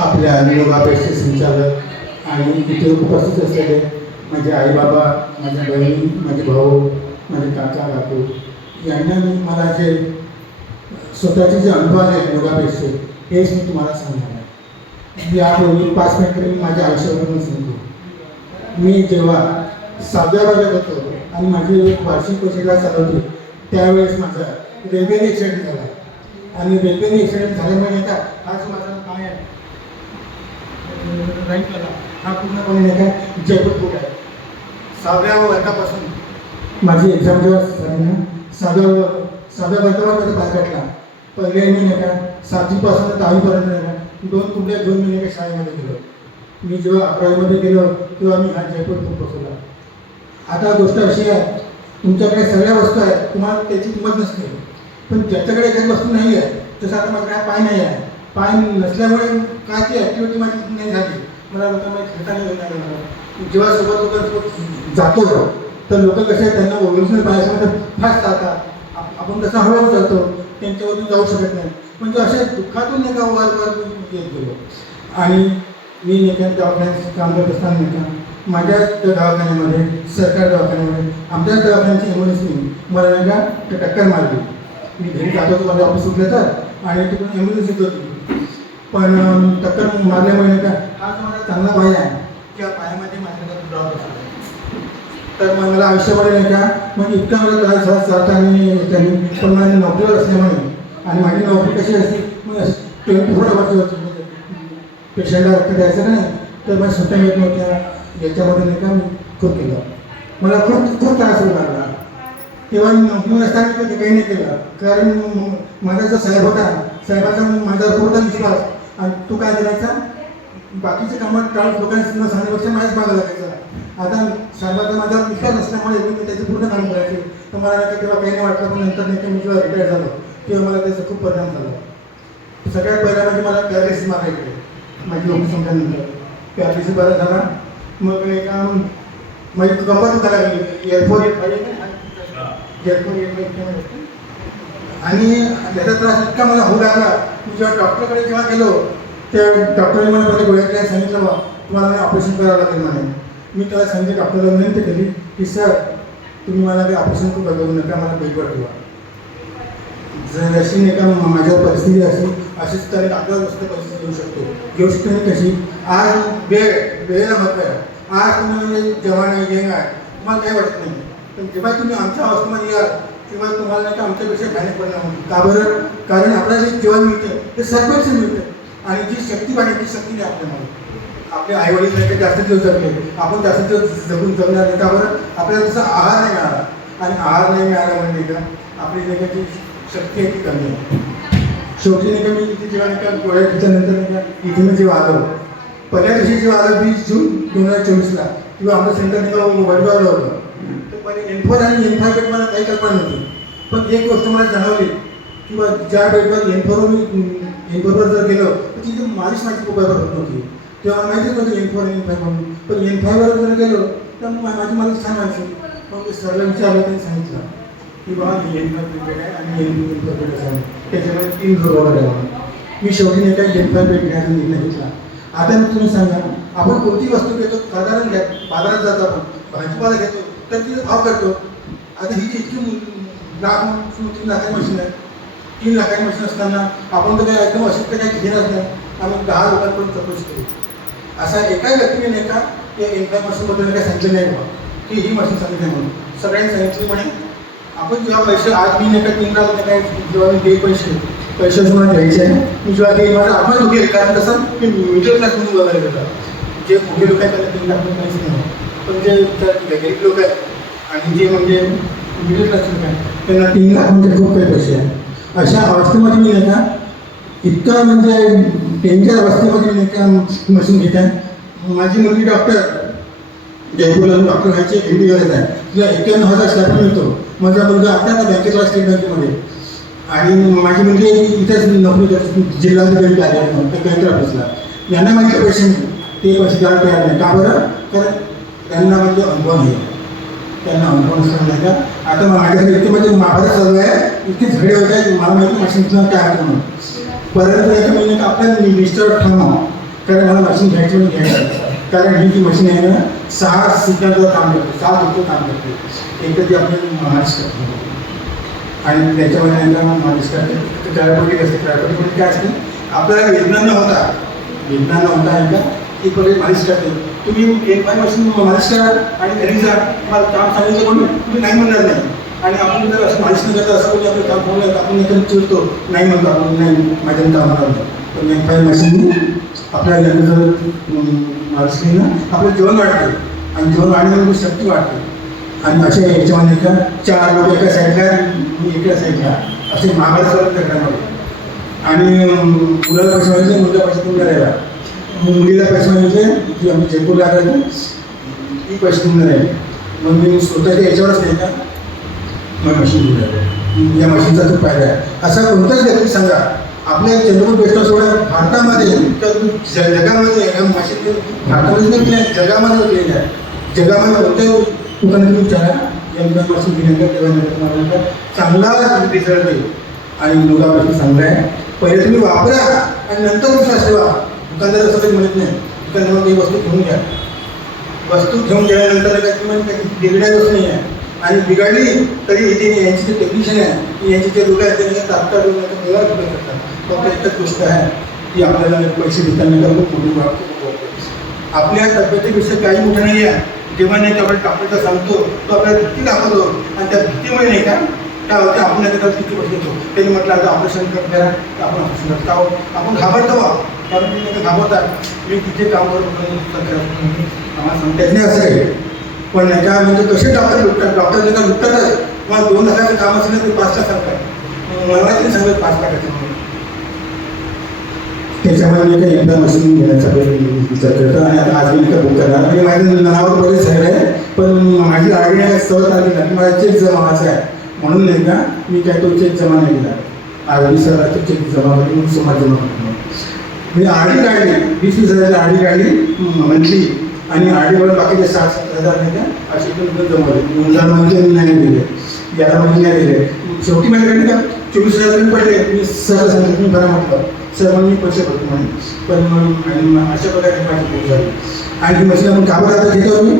आपल्या योगापेक्षे संचालक आणि इथे उपस्थित असलेले माझे आई बाबा, माझ्या बहिणी, माझे भाऊ, माझे काका काकू यांना मी मला जे स्वतःचे जे अनुभव आले योगापेक्षे हेच मी तुम्हाला सांगणार आहे. यापूर्वी 5 मिनिटं मी माझ्या आयुष्याबद्दल सांगतो. मी जेव्हा 7व्या वर्गात होतो आणि माझी वार्षिक परिषदा चालू होती त्यावेळेस माझा रेल्वेने ॲक्सिडेंट झाला आणि रेल्वेने ॲक्सिडेंट झाल्यामुळे का हा जो माझा पाय आहे राईट केला हा पूर्णपणे नाही का जयपूर आहे. 6व्या वर्गापासून माझी एक्झाम जेव्हा झाली ना 7व्या वर्गावर माझा पाय काढला. पहिले मी नाही का 7वीपासून 10वीपर्यंत नाही का 2 कुठल्या 2 महिने शाळेमध्ये गेलो. मी जेव्हा 11वीमध्ये गेलो तेव्हा मी हा जयपूर बसवला. आता गोष्ट अशी आहे तुमच्याकडे सगळ्या वस्तू आहेत तुम्हाला त्याची किंमत नसते, पण ज्याच्याकडे काही वस्तू नाही आहे तसं आता माझ्याकडे पाय नाही आहे. पाय नसल्यामुळे काय ती ॲक्टिव्हिटी माझी नाही झाली. मला लोकांना खेळता नाही येणार. जेव्हा सोबत लोक जातो तर लोक कसे त्यांना ओरिजिनल पायासमोर फास्ट चालतात, आपण कसं हळूहळू चालतो त्यांच्यावरून जाऊ शकत नाही. म्हणजे अशा दुःखातून नाही का वर येत गेलो. आणि मी नाही का दवाखान्यात काम करत असताना नाही का माझ्या दवाखान्यामध्ये सरकारी दवाखान्यामध्ये आमच्याच दवाखान्याची ॲम्ब्युलन्सनी मला नाही का टक्कर मारली. मी घरी जात होतो माझ्या ऑफिस सुटलं तर आणि तिकडून ॲम्ब्युलन्स येत होती, पण टक्कर मारल्यामुळे नाही का हा जो माझा चांगला पाय आहे त्या पायामध्ये माझ्याकडे ड्रॉप असतो. तर मग मला आयुष्यामध्ये नाही का म्हणजे इतका मला त्रास झाला चालताना त्याने, पण माझी नोकरीवर असल्यामुळे आणि माझी नोकरी कशी असते मग 24 आवर्स होती. पेशंटला रक्त द्यायचं का नाही तर मला सुट्ट्या मिळत नव्हत्या. याच्यामध्ये नाही का मी खूप केलं. मला खूप त्रास होऊ लागला. तेव्हा मी नोकरीवर असताना काही नाही केलं, कारण माझा जो साहेब होता साहेबाचा माझा पूर्ण विश्वास आणि तो काय करायचा बाकीचे कामात टाळून लोकांना सांगण्यापेक्षा माझ्याच मागं लागायचा. आता साहेबाचा माझ्यावर विश्वास असल्यामुळे मी त्याचं पूर्ण काम करायचे. तर मला नाही तेव्हा काही नाही वाटलं, पण नंतर नाही मी जेव्हा रिटायर झालो तेव्हा मला त्याचा खूप परिणाम झाला. सगळ्यात पहिला म्हणजे मला पॅरालिसिस मारा इकडे माझी नोकरी संपल्यानंतर पॅरालिसिस बरा झाला. मग नाही का माझी कंबर दुखायला लागली. एअरफोन आणि याचा त्रास इतका मला होऊ लागला. मी जेव्हा डॉक्टरकडे जेव्हा गेलो त्या डॉक्टरने मला पहिले गोळ्याकडे सांगितलं बा तुम्हाला ऑपरेशन करावं लागेल म्हणे. मी त्याला सांगितलं डॉक्टरला विनंती केली की सर तुम्ही मला काही ऑपरेशन करू नका, मला बेडवर ठेवा. जर अशी नाही का माझ्यावर परिस्थिती अशीच तर आपल्याला वस्तू परिस्थिती येऊ शकतो. गोष्ट नाही कशी आज वेळेला महत्व आहे. आज तुम्ही म्हणजे जवान आहे यंग आहे तुम्हाला काही वाटत नाही, पण जेव्हा तुम्ही आमच्या अवस्थेमध्ये याल तेव्हा तुम्हाला नाही का आमच्यापेक्षा भयानक परिणाम होतो. का बरं? कारण आपल्याला जे जेवण मिळतं ते सर्वच मिळतं आणि जी शक्ती वाढते ती शक्ती नाही आपल्यामध्ये. आपले आईवडील नाही का जास्त दिवस जगले, आपण जास्त दिवस जगणार नाही. का बरं? आपल्याला तसा आहार नाही मिळाला आणि आहार नाही मिळाला म्हणजे का आपली नाही का जी शक्ती आहे ती कमी आहे. शेवटी नाही का मी इथे जेव्हा नाही का गोळ्या घेतल्यानंतर नाही का इथे मी जेव्हा आलो पहिल्या दिवशी जेव्हा आलं 20 जून 2024ला तेव्हा आमचं सेंटर नाही का वडगावला होतं. तर पहिले N4 आणि N5 बेड मला काही कल्पना नव्हती, पण एक गोष्ट मला जाणवली किंवा ज्या बेडवर N4वर जर गेलो तर तिथे मालिश माझी खूप होत नव्हती. तेव्हा माहितीच नव्हतं N4 आणि N5 म्हणून, पण N5वर जर गेलो तर माझी मालिश छान व्हायची. मग सरला विचारलं त्यांनी सांगितलं की बाबा N5 बेड आहे आणि N4 बेड आहे त्याच्यामध्ये 3 फ्लोअर आहे. मी शेवटी नाही काय N5 बेड घेण्याचा निर्णय घेतला. आता मी तुम्ही सांगा आपण कोणती वस्तू घेतो साधारण घ्या बाजारात जातो आपण भाजीपाला घेतो तर तिथे भाव करतो. आता ही जी इतकी 3 लाखाची मशीन आहे 3 लाखाची मशीन असताना आपण तर काय एकदम अशक्य काही घेणार नाही. आम्ही 10 लोकांकडून चौकशी केली. असा एका व्यक्तीने नाही का या N5 मशीनबद्दल काय सांगितलं नाही बाबा की ही मशीन सांगितली म्हणून. सगळ्यांनी सांगितली म्हणे आपण जेव्हा पैसे आज मी नाही का 3 लाख नाही काय जेव्हा मी देईल पैसे मला घ्यायचे आहे मी जेव्हा घेईल माझं आपण दुखेल. कारण कसं मी मिडल क्लास म्हणून वगैरे घेतात जे मोठे लोक आहेत त्यांना 3 लाख काहीच नाही, पण जे गरीब लोक आहेत आणि जे म्हणजे मिडल क्लास लोक आहेत त्यांना 3 लाख म्हणजे खूप काही पैसे आहेत. अशा अवस्थेमध्ये मी नाही का इतका म्हणजे डेंजर अवस्थेमध्ये मी नाही का मशीन घेत आहे. माझी मुलगी डॉक्टर जयपूरला डॉक्टर व्हायची MD करत आहे. तिला 91,000 स्टॅपन मिळतो. माझा मुलगा आता बँकेतला स्टेट बँकेमध्ये आणि माझी मुलगी इथेच नोकरी करते जिल्हाधिकारी कार्यालयात बँकेत ऑफिसला. यांना माझे पैसे नाही ते पैसे द्यायला तयार नाही. का बरं? कारण त्यांना म्हणजे अनुभव नाही त्यांना अनुभव नसताना नाही का आता माझ्याकडे इतके म्हणजे महाभारत चालू आहे इतके झगडे होत आहेत मला माहिती मशीनचं काय आहे म्हणून. परंतु एका महिन्यात आपल्या निष्ठावर ठाम कारण मला मशीन घ्यायची म्हणून घ्यायचं. कारण ही जी मशीन आहे ना 6 सेकंदावर काम करते, 6 मिनिटं काम करते. एक तर ती आपल्याला मालिश करते आणि त्याच्यामध्ये यांना मालिश करते. क्रायोपॅटिक असते. क्रायोपॅटिकमध्ये काय असते, आपल्याला वेदना न होता एकदा ती पहिले मालिश करते. तुम्ही एक बाय मशीन मालिश करा आणि घरी जा, तुम्हाला काम सांगितलं म्हणून तुम्ही नाही म्हणणार नाही. आणि आपण जर असं मालिश न करता असं कोणी आपलं काम पाहून आपण एकदम चिडतो, नाही म्हणतो आपण, नाही माझ्या काम होणार नाही. पण एक बाय मशीन आपल्याला जर मालिश केली ना आपलं जेवण वाढते आणि जेवण वाढल्यानंतर शक्ती वाढते. आणि असे याच्यामध्ये का 4 लोक एका साईडला मी एका साईडला असे महाभारत चालत करण्यामध्ये. आणि मुलाला पैसे मागितले, मुलीला पैसे देऊन राहिला. मुलीला पैसे मागितले की आम्ही जयपूरला राहिलो ती पैसे देऊन राहिली. मग मी स्वतःच्या याच्यावरच नाही का मग मशीन घेऊन राहिलो. या मशीनचा खूप फायदा आहे. असा कोणताच व्यक्ती सांगा आपल्या चंद्रपूर बेस्टला सोडा भारतामध्ये तर जगामध्ये या मशीन भारतामध्ये नाही जगामध्ये केलेलं आहे. जगामध्ये कोणत्याही दुकानात विचारा या मशीन घेण्याचा तेव्हा चांगला रिझल्ट येईल. आणि लोकांपासून चांगला आहे. पहिले तुम्ही वापरा आणि नंतर विश्वास ठेवा. दुकानदार असं काही म्हणत नाही, दुकानदार काही वस्तू घेऊन घ्या. वस्तू घेऊन गेल्यानंतर काय किंवा बिघडायची वस्तू नाही आहे आणि बिघडली तरी इथे यांची जे टेक्निशियन आहे यांची जे लोक आहेत त्यांनी तात्काळ व्यवहार सुद्धा करतात. फक्त एकच गोष्ट आहे की आपल्याला पैसे देताना खूप मोठी वाटते. आपल्या तब्येतीपेक्षा काही मोठं नाही आहे. जेव्हा नाही आपण डॉक्टरला सांगतो तो आपल्याला भीती दाखवतो आणि त्या भीतीमुळे नाही का काय होते आपण त्याच्यात किती पैसे देतो. त्यांनी म्हटलं आता ऑपरेशन करा तर आपण ऑपरेशन करत आहोत. आपण घाबरतो कारण मी नाही घाबरतात. मी तिथे काम करतो आम्हाला सांगता येत नाही असं काही. पण नाही का म्हणजे कसे डॉक्टर लुटतात. डॉक्टर नाही का लुटतातच. मला 2 लाखाचं काम असेल तर 5 लाख सांगतात. मला तरी सांगत 5 लाखाचं म्हणून. त्याच्यामध्ये काही एकदा मशीन घेण्याचा विचार करतो आणि आता आज मी बुक करणार. म्हणजे माझ्या नावावर बरेच झालं आहे पण माझी आयडिया सहज आली ना की मला चेक जमावायचा आहे म्हणून नाही का मी काय तो चेक जमा नाही केला. आरडी सराचा चेक जमा करून मग समाज जमा करतो. मी आरडी काढली 20-20 हजाराची आरडी काढली मंथली आणि आरडीवर बाकीचे 7-7 हजार नाही का असे पण जमवले. 2,000 म्हणजे नाही दिले, 11 म्हणजे नाही दिले. शेवटी माझ्याकडे का 24,000 पडले. मी सरला सांगितलं मी बरं म्हटलं सर मग मी पैसे भरतो म्हणे. पण अशा प्रकारे माझी पोट झाली. आणि ती मशीन आपण काबड आता घेतो मी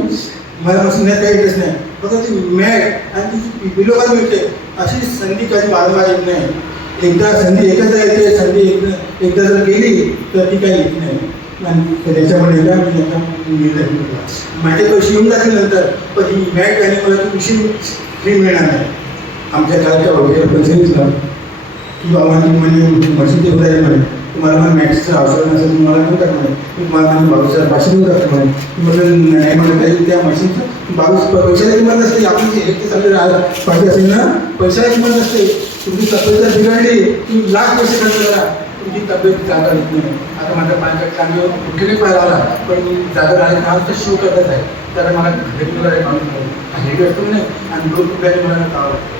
मला मशीन काही येतच नाही. फक्त ती मॅट आणि ती बिलोवर मिळते अशी संधी कधी वारंवार येत नाही. एकदा संधी एकत्र येते. संधी एकदा जर गेली तर ती काही येत नाही. आणि त्याच्यामुळे एकदा मी आता माझे पैसे येऊन जातील नंतर पण ही मॅट आणि मला ती मशीन फ्री मिळणार नाही. आमच्या कालच्या वगैरे पैसे दिसला की बाबा म्हणजे मशीन ते उदाहरण म्हणे तुम्हाला मला मॅथ्सचं आवश्यक नसेल तुम्हाला घेऊन टाक म्हणे. तुम्हाला माझं 22,500 देऊन टाकतो म्हणे. म्हटलं नाही म्हणलं तरी त्या मशीनचं 22 पैशाला किंमत नसते. आपण जे एक ते चांगले पाहिजे असेल ना पैशाला किंमत नसते. तुमची तब्येत जर बिघडली तुम्ही लाख पैसे खर्च करा तुमची तब्येत जागा येत नाही. आता माझ्या पायाच्या चांगलं कुठेही पाय लावला पण जागा राहिले मला तर शो करत आहे. त्याला मला घरी मला हेडी असतो नाही आणि 2 रुपयाने मला आवडतं.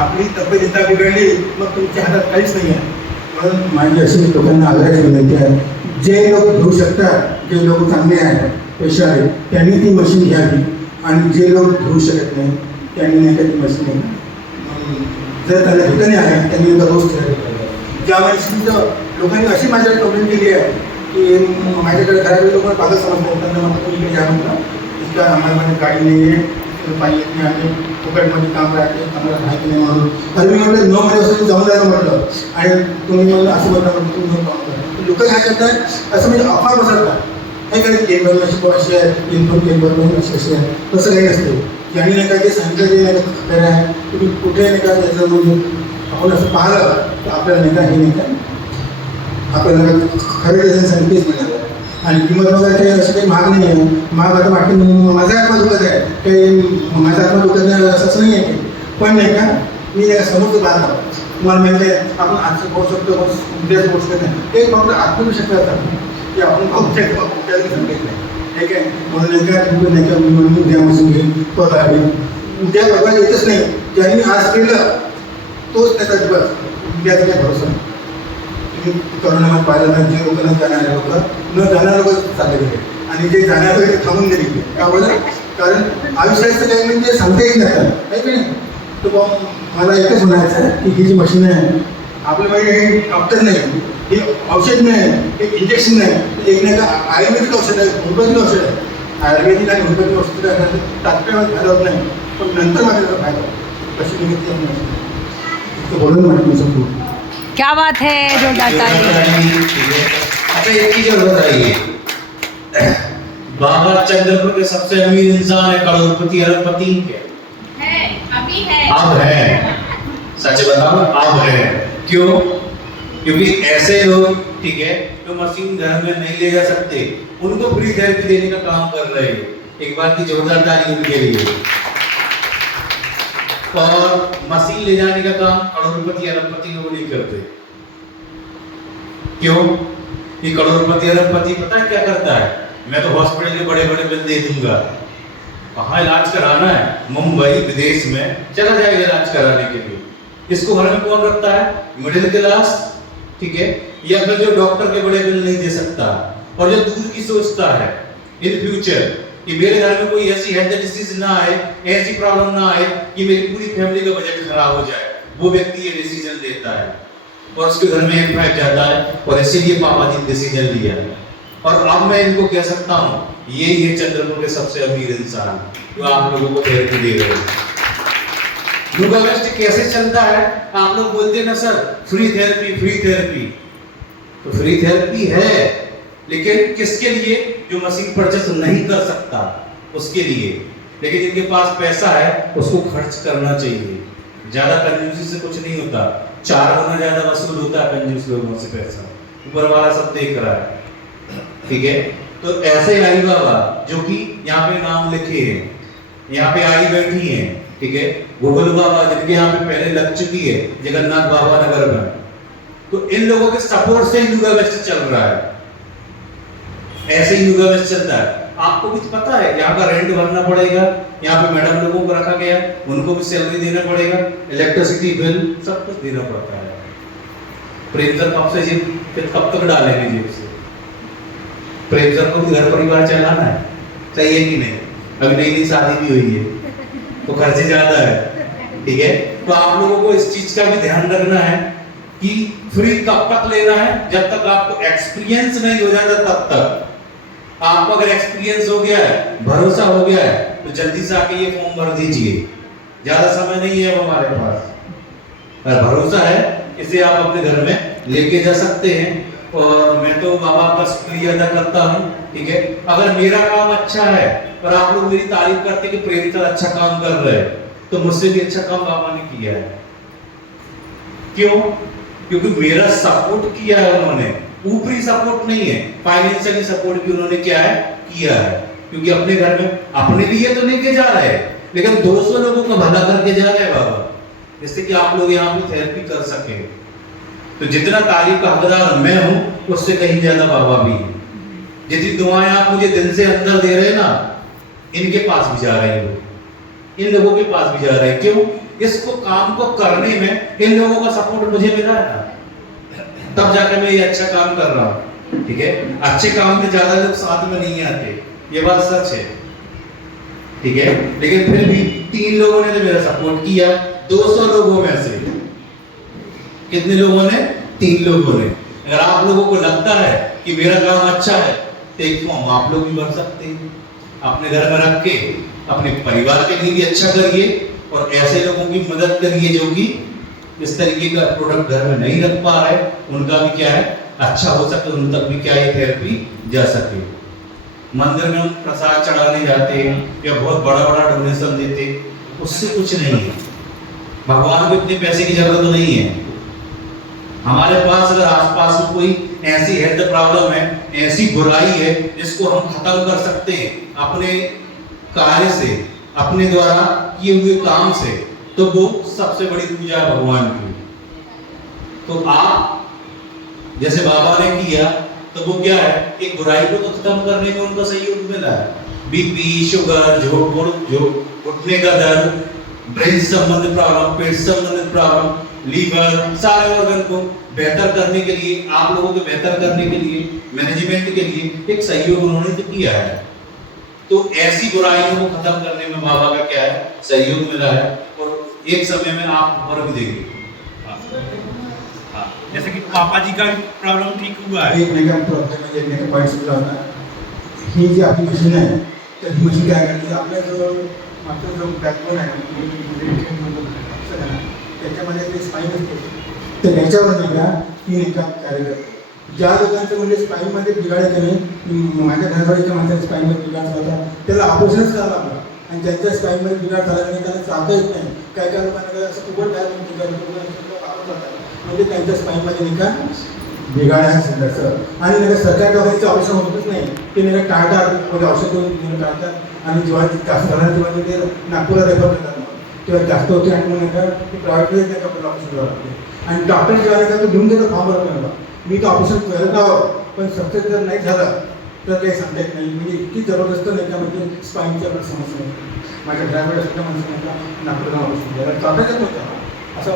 आपली तब्येत एकदा बिघडली मग तुमच्या हातात काहीच नाही आहे. म्हणून माझी अशी लोकांना आग्रहाची विनंती आहे जे लोक घेऊ शकतात जे लोक चांगले आहेत पैसे आहेत त्यांनी ती मशीन घ्यावी आणि जे लोक घेऊ शकत नाही त्यांनी नाही का ती मशीन घ्यावी. जर त्याला घेता नाही आहे त्यांनी एकदा रोज ठेवायला पाहिजे. ज्या मशीनचं लोकांनी अशी माझ्याकडे कंप्लेंट केली आहे की माझ्याकडे घराकडे लोकांना पागल समजतात. त्यांना म्हटलं तुम्ही इकडे घ्या म्हटलं इतका आम्हाला गाडी नाही आहे पाहिजे नाही आम्ही फुकटमध्ये काम राहते आम्हाला माहिती नाही म्हणून. तर मी म्हटलं 9 महिन्यापासून जमून जायला म्हटलं आणि तुम्ही म्हणलं असं म्हणता म्हटलं तुम्ही काम करा. लोक काय करतात असं म्हणजे अफवा पसरतात नाही का गेम बनवून अशी अशी आहे इनपुट गेम बनवून अशी आहे. तसं काही नसते. ज्यांनी नाही का जे सांगितलं ते नाही का खरं आहे. तुम्ही कुठे नाही का त्याचं म्हणजे आपण असं पाहिलं तर आपल्याला नाही का हे नाही का आपल्याला खरं त्याचं संकेत मिळालं. आणि किंमत वगैरे काही असं काही महाग नाही आहे. महाग आता वाटतं माझा आत्मा दुखत आहे काही माझा आत्मा दुखत नाही असं नाही आहे. पण नाही का मी नाही का समोरचं पाहत आहोत. तुम्हाला माहिती आहे आपण आजचं बोलू शकतो पण उद्याचं गोष्ट नाही. एक फक्त आत्मविश्वास असतात की आपण कुठल्या कुठल्याला सांगत नाही ठीक आहे. म्हणून नाही का तुम्ही नाही का मी उद्या मशीन घेईन परत आहे उद्या बघा येतच नाही. ज्यांनी आज केलं तोच त्याचा दिवस उद्याचा काही भरोसा नाही. तुम्ही करोनामध्ये पाहिलं ना जे लोक न जाणारे लोक न जाणारे लोक चालले गेले आणि जे जाणारे ते थांबून गेले. का बोला कारण आयुष्याचं काही म्हणजे सांगता येत नाही आहे की नाही. तर मला एकच म्हणायचं आहे की ही जी मशीन आहे आपल्याकडे हे डॉक्टर नाही, हे औषध नाही, हे इंजेक्शन नाही, एक नाही का आयुर्वेदिक औषध आहे, होमिओपॅथिक औषध आहे. आयुर्वेदिक आणि होमिओपॅथिक औषध तात्काळ फायदा होत नाही, पण नंतर माझ्या त्याचा फायदा होतो. कशी निघते इतकं बोलून म्हणत मी सबको. क्या बात है, जोरदार ताली. अच्छा एक चीज और बताइए, बाबा चंद्रपुर के सबसे अमीर इंसान है, करोड़पति अरबपति है, अभी है, अब है, सच बताओ अब है. क्यों? क्योंकि ऐसे लोग, ठीक है, जो मशीन घर में नहीं ले जा सकते, उनको फ्री थेरेपी देने का काम कर रहे हैं. एक बात की जोरदार ताली उनके लिए. और मशीन ले जाने का काम करोड़पति अरबपति लोग नहीं करते. क्यों? ये करोड़पति अरबपति पता है क्या करता है? मैं तो हॉस्पिटल के बड़े बड़े बिल दे दूंगा, कहाँ इलाज कराना है, मुंबई विदेश में चला जाएगा इलाज कराने के लिए. इसको घर में कौन रखता है? मिडिल क्लास, ठीक है, या फिर जो डॉक्टर के बड़े बिल नहीं दे सकता और जो दूर की सोचता है इन फ्यूचर कि मेरे घर में कोई ऐसी हेल्थ डिसीज ना आए, ऐसी प्रॉब्लम ना आए कि मेरी पूरी फैमिली का बजट खराब हो जाए, वो व्यक्ति ये डिसीजन लेता है और उसके घर में इम्पैक्ट जाता है. और इसीलिए पापा जी डिसीजन लिया. और अब मैं इनको कह सकता हूँ, ये चंद्रपुर के सबसे अमीर इंसान जो आप लोगों को थेरेपी दे रहे हैं. योगा वेस्ट कैसे चलता है? आप लोग बोलते हैं ना sir free therapy, free therapy. तो फ्री थेरेपी है, लेकिन किसके लिए? जो मशीन परचेस नहीं कर सकता उसके लिए. लेकिन जिनके पास पैसा है उसको खर्च करना चाहिए. ज्यादा कंजूसी से कुछ नहीं होता, 4 गुना ज्यादा वसूल होता है कंजूस लोगों से पैसा. ऊपर वाला सब देख रहा है, ठीक है. तो ऐसे आई बाबा जो कि यहाँ पे नाम लिखे हैं, यहाँ पे आई बैठी हैं, ठीक है, गोगल बाबा जिनके यहाँ पे पहले लग चुकी है जगन्नाथ बाबा नगर में. तो इन लोगों के सपोर्ट से योगा वेस्ट चल रहा है. ऐसे ही योगा वेस्ट चलता है. आपको भी तो पता है यहाँ का रेंट भरना पड़ेगा, यहाँ पे मैडम लोगों को रखा गया, उनको भी सैलरी देना पड़ेगा, इलेक्ट्रिसिटी बिल सब कुछ देना पड़ता है. प्रेम सर कब से जेब कब तक डालेंगे जेब से? प्रेम सर को भी घर परिवार चलाना है, सही है कि नहीं? अभी नई नई शादी भी हुई है तो खर्चे ज्यादा है, ठीक है. तो आप लोगों को इस चीज का भी ध्यान रखना है कि फ्री कब तक लेना है? जब तक आपको एक्सपीरियंस नहीं हो जाता तब तक. आपको अगर एक्सपीरियंस हो गया है, भरोसा हो गया है, तो जल्दी से आके ये फॉर्म भर दीजिए. ज्यादा समय नहीं है हमारे पास. अगर भरोसा है इसे आप अपने घर में लेके जा सकते हैं. और मैं तो बाबा का शुक्रिया अदा करता हूँ, ठीक है. अगर मेरा काम अच्छा है और आप लोग मेरी तारीफ करते कि प्रेम सर अच्छा काम कर रहे हैं, तो मुझसे भी अच्छा काम बाबा ने किया है. क्यों? क्योंकि मेरा सपोर्ट किया है उन्होंने. ऊपरी सपोर्ट नहीं है, फाइनेंशियली सपोर्ट भी उन्होंने क्या है किया है. क्योंकि अपने घर में अपने लिए तो लेके जा रहे हैं, लेकिन 200 लोगों का भला करके जा रहे हैं बाबा, जिससे कि आप लोग यहाँ पे थेरेपी कर सके. तो जितना तारीफ का हकदार मैं हूँ, उससे कहीं ज्यादा बाबा भी है. जितनी दुआएं आप मुझे दिल से अंदर दे रहे हैं ना, इनके पास भी जा रहे हैं, इन लोगों के पास भी जा रहे हैं. क्यों? इसको काम को करने में इन लोगों का सपोर्ट मुझे मिला है ना, तब जाकर मैं ये अच्छा काम कर रहा हूँ, ठीक है. अच्छे काम में ज्यादा लोग साथ में नहीं आते, ये बात सच है, ठीक है. लेकिन फिर भी 3 लोगों ने तो मेरा सपोर्ट किया. 200 लोगों में से कितने लोगों ने? 3 लोगों ने. अगर आप लोगों को लगता है कि मेरा काम अच्छा है, तो एक फॉर्म आप लोग भी भर सकते हैं. अपने घर में रख के अपने परिवार के लिए भी अच्छा करिए और ऐसे लोगों की मदद करिए जो कि इस तरीके का प्रोडक्ट घर में नहीं रख पा रहे, उनका भी क्या है अच्छा हो सके, उन तक भी क्या ये थेरेपी जा सके. मंदिर में हम प्रसाद चढ़ाने जाते हैं या बहुत बड़ा बड़ा डोनेशन देते, उससे कुछ नहीं है. भगवान को इतने पैसे की जरूरत तो नहीं है. हमारे पास अगर आसपास में कोई ऐसी हेल्थ प्रॉब्लम है, ऐसी बुराई है जिसको हम खत्म कर सकते हैं अपने कार्य से, अपने द्वारा किए हुए काम से, तो वो सबसे बड़ी पूजा है भगवान की. तो आप जैसे बाबा ने किया, तो वो क्या है, एक बुराई को तो खत्म करने में उनका सहयोग मिला है. बीपी, शुगर, जो घुटने का दर्द, ब्रेन संबंधित प्रॉब्लम, पेट संबंधित प्रॉब्लम, लीवर, सारे ऑर्गन को बेहतर करने के लिए, आप लोगों को बेहतर करने के लिए, मैनेजमेंट के लिए एक सहयोग उन्होंने तो किया है. तो ऐसी बुराइयों को खत्म करने में बाबा का क्या है सहयोग मिला है. और एक समय में आप ऊपर भी देंगे. जैसे कि पापा जी का प्रॉब्लम ठीक हुआ है। एक मेगा प्रॉब्लेम म्हणजे एक मेगा पॉईंट सुद्धा होता. ही जी आपली मशीन आहे तर ही मशीन काय करते आपल्या जो मागचा जो बॅकबोन आहे त्याच्यामध्ये ते स्पाईन असते तर त्याच्यावर नाही का ती नाही का कार्य करते. ज्या लोकांचं म्हणजे स्पाईनमध्ये बिघाड आहे नाही माझ्या घराजवळच्या माणसाच्या स्पाईनमध्ये बिघाड झाला होता त्याला ऑपरेशनच करावं लागलं आणि ज्यांच्या स्पाईनमध्ये बिघाड झाला नाही त्याला चालता येत नाही. काय काय लोकांना असं उघड बाहेर म्हणजे त्यांच्या स्पाईनमध्ये नाही का बिघाड आहे सध्याचं आणि नाही सरकारी दवाखान्याचं ऑपरेशन होतच नाही ते नाही टाळतात म्हणजे औषध देऊन टाळतात आणि जेव्हा जास्त झालं तेव्हा ते नागपूरला रेफर करतात तेव्हा जास्त होते आणि मग नंतर ते प्रायव्हेटमध्ये नाही आपल्याला ऑपरेशन करावं लागते आणि डॉक्टर जेव्हा नाही का तो घेऊन देतो फॉर्म भरत नाही मी तर ऑपरेशन करत आहोत पण सक्सेस जर नाही झालं तर काही सांगता येत नाही. म्हणजे इतकी जबरदस्त नाही का म्हणजे स्पाईनच्या पण समस्या नाही. माझ्या घराकडे सुद्धा माणसं नागपूरला ऑपरेशन द्यायला चालता येत नव्हतं असं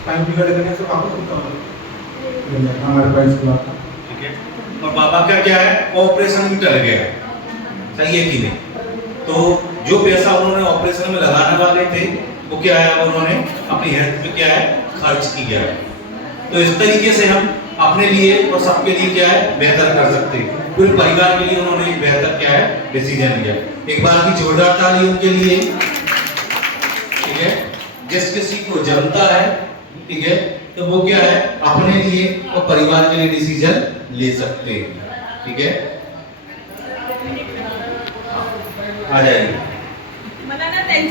स्पाईन बिघडलं नाही असं वापर होता हमारे पास हुआ. ठीक है, और बाबा का क्या है ऑपरेशन भी टल गया, सही है कि नहीं? तो जो पैसा उन्होंने ऑपरेशन में लगाने वाले थे वो क्या है अब उन्होंने अपनी हेल्थ पे क्या है खर्च किया है. तो इस तरीके से हम अपने लिए और सबके लिए क्या है बेहतर कर सकते हैं. पूरे परिवार के लिए उन्होंने एक बेहतर क्या है डिसीजन लिया. एक बार की जोरदार ताली उनके लिए. ठीक है, जिस किसी को जमता है ठीक है तो वो क्या है अपने लिए और परिवार के लिए डिसीजन ले सकते हैं. ठीक है, आ जाइए.